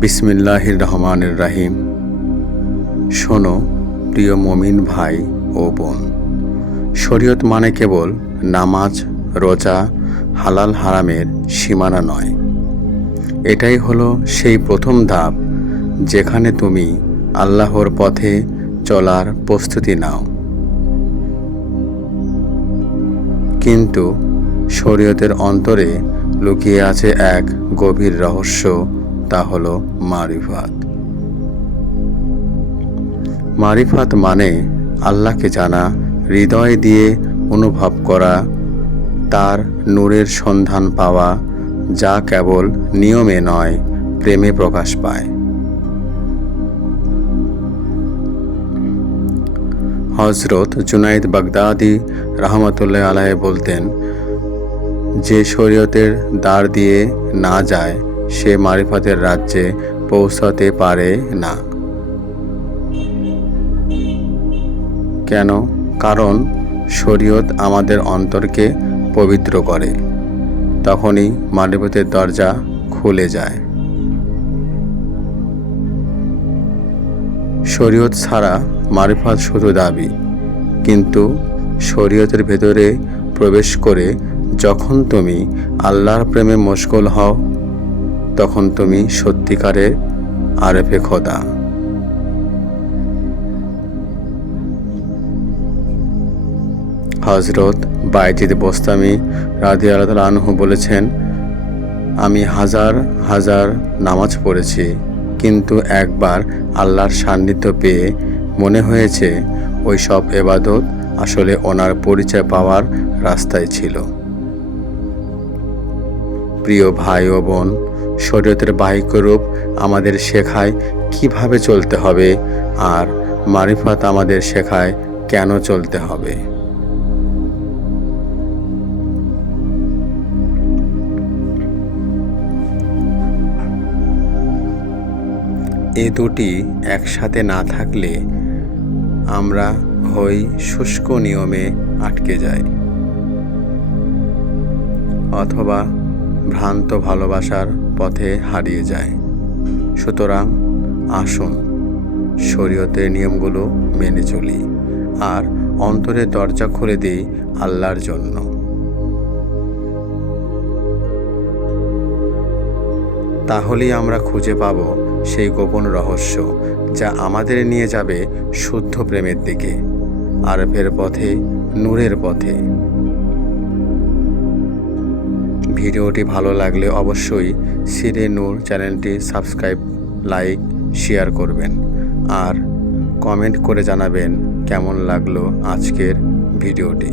বিসমিল্লাহির রহমানির রহিম। শোনো প্রিয় মুমিন ভাই ও বোন, শরীয়ত মানে কেবল নামাজ, রোজা, হালাল হারামের সীমানা নয়। এটাই হলো সেই প্রথম ধাপ যেখানে তুমি আল্লাহর পথে চলার প্রস্তুতি নাও। কিন্তু শরীয়তের অন্তরে লুকিয়ে আছে এক গভীর রহস্য, তা হলো মারিফাত। মারিফাত মানে আল্লাহকে জানা, হৃদয় দিয়ে অনুভব করা, তার নূরের সন্ধান পাওয়া, যা কেবল নিয়মে নয় প্রেমে প্রকাশ পায়। হযরত জুনাইদ বাগদাদী রাহমাতুল্লাহ আলাইহি বলতেন, যে শরীয়তের দ্বার দিয়ে না যায় সে মারিফাতের রাজ্যে পৌঁছাতে পারে না। কেন? কারণ শরীয়ত আমাদের অন্তরকে পবিত্র করে, তখনই মারিফতের দরজা খুলে যায়। শরীয়ত ছাড়া মারিফাত শুধু দাবি, কিন্তু শরীয়তের ভেতরে প্রবেশ করে যখন তুমি আল্লাহর প্রেমে মশগুল হও, তখন তুমি সত্যিকারের আরেফে খোদা। হযরত বাইজিদ বোস্তামি রাদিয়াল্লাহু আনহু বলেছেন, আমি হাজার হাজার নামাজ পড়েছি, কিন্তু একবার আল্লাহর সান্নিধ্য পেয়ে মনে হয়েছে ওই সব ইবাদত আসলে ওনার পরিচয় পাওয়ার রাস্তায় ছিল। প্রিয় ভাই ও বোন, শরীয়তের বাহ্যিক রূপ আমাদের শেখায় কিভাবে চলতে হবে, আর মারিফাত আমাদের শেখায় কেন চলতে হবে। এ দুটি একসাথে না থাকলে আমরা হই শুষ্ক নিয়মে আটকে যাই, অথবা ভ্রান্ত ভালোবাসার পথে হারিয়ে যায়। সুতরাং আসুন শরীয়তের নিয়মগুলো মেনে চলি আর অন্তরের দরজা খুলে দিই আল্লাহর জন্য। তাহলেই আমরা খুঁজে পাব সেই গোপন রহস্য, যা আমাদের নিয়ে যাবে শুদ্ধ প্রেমের দিকে, আরফের পথে, নূরের পথে। ভিডিওটি ভালো লাগলে অবশ্যই সিরে নূর চ্যানেলটি সাবস্ক্রাইব, লাইক, শেয়ার করবেন আর কমেন্ট করে জানাবেন কেমন লাগলো আজকের ভিডিওটি।